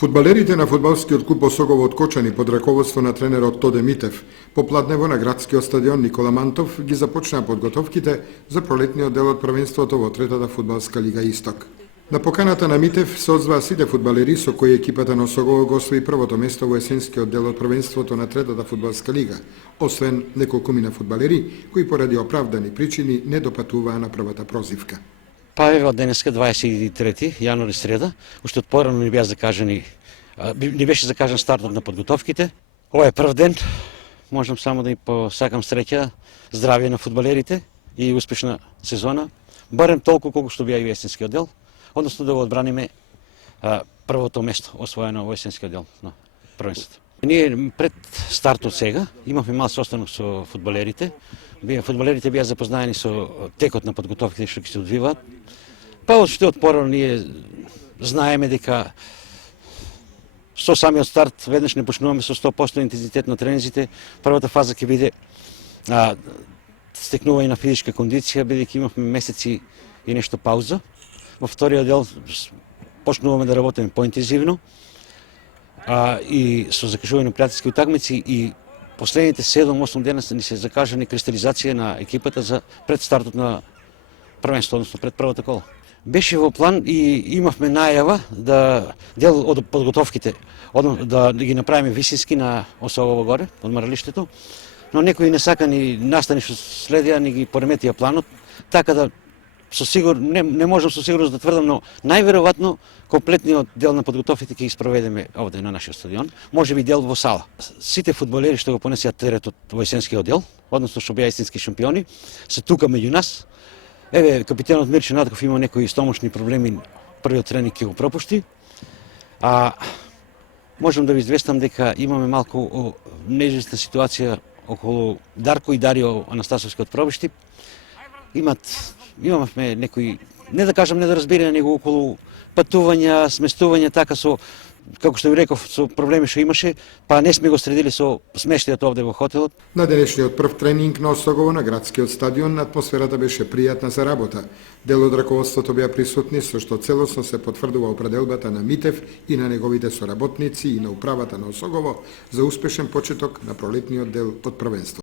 Фудбалерите на фудбалскиот клуб Осогово од Кочани под раководство на тренерот Тоде Митев попладнево на градскиот стадион Никола Мантов ги започнаа подготовките за пролетниот дел од првенството во третата фудбалска лига Исток. На поканата на Митев се одзваа сите фудбалери со кои екипата на Осогово го освои првото место во есенскиот дел од првенството на третата фудбалска лига, освен неколкумина фудбалери кои поради оправдани причини не допатуваа на првата прозивка. Па ево денеска 23 јануари среда, уште од порано не беше закажан стартот на подготовките. Ова е прв ден, можам само да им посакам среќа, здравје на фудбалерите и успешна сезона, барем толку колку што бија и есенскиот дел, односно да го одбраниме првото место освоено во есенскиот дел на првенството. Ние пред стартот сега имавме мал состанок со фудбалерите. Фудбалерите бија запознаени со текот на подготовките што ќе се одвиваат. Па уште од порано ние знаеме дека со самиот старт веднаш не почнуваме со 100% интензитет на тренинзите. Првата фаза ќе биде стекнување на физичка кондиција, бидејќи имавме месеци и нешто пауза. Во вториот дел почнуваме да работиме поинтензивно и со закажување на пријателски утакмици и последните 7-8 дена ни се закажани кристализација на екипата за пред стартот на првенство, односно пред првата кола. Беше во план и имавме најава да дел од подготовките да ги направиме висински на Осогово горе, од Маралиштето, но некои несакани настани што следија ни ги пореметија планот, така да не можам со сигурност да тврдам, но најверојатно комплетниот дел на подготовките ќе ги спроведеме овде на нашиот стадион, можеби дел во сала. Сите фудбалери што го понесеа теретот во есенскиот дел, односно што беа истински шампиони, се тука меѓу нас. Еве, капитенот Мирче Натков има некои стомашни проблеми, првиот тренинг ќе го пропушти. Можам да ви известам дека имаме малку неизвестна ситуација околу Дарко и Дарио Анастасовски од Пробишти. Имавме некои, не да кажам недоразбирање, него околу патувања, сместувања, така со, како што ви реков, со проблеми што имаше, па не сме го средили со смештајот овде во хотелот. На денешниот прв тренинг на Осогово на градскиот стадион атмосферата беше пријатна за работа. Дел од раководството беа присутни, со што целосно се потврдува определбата на Митев и на неговите соработници и на управата на Осогово за успешен почеток на пролетниот дел од првенството.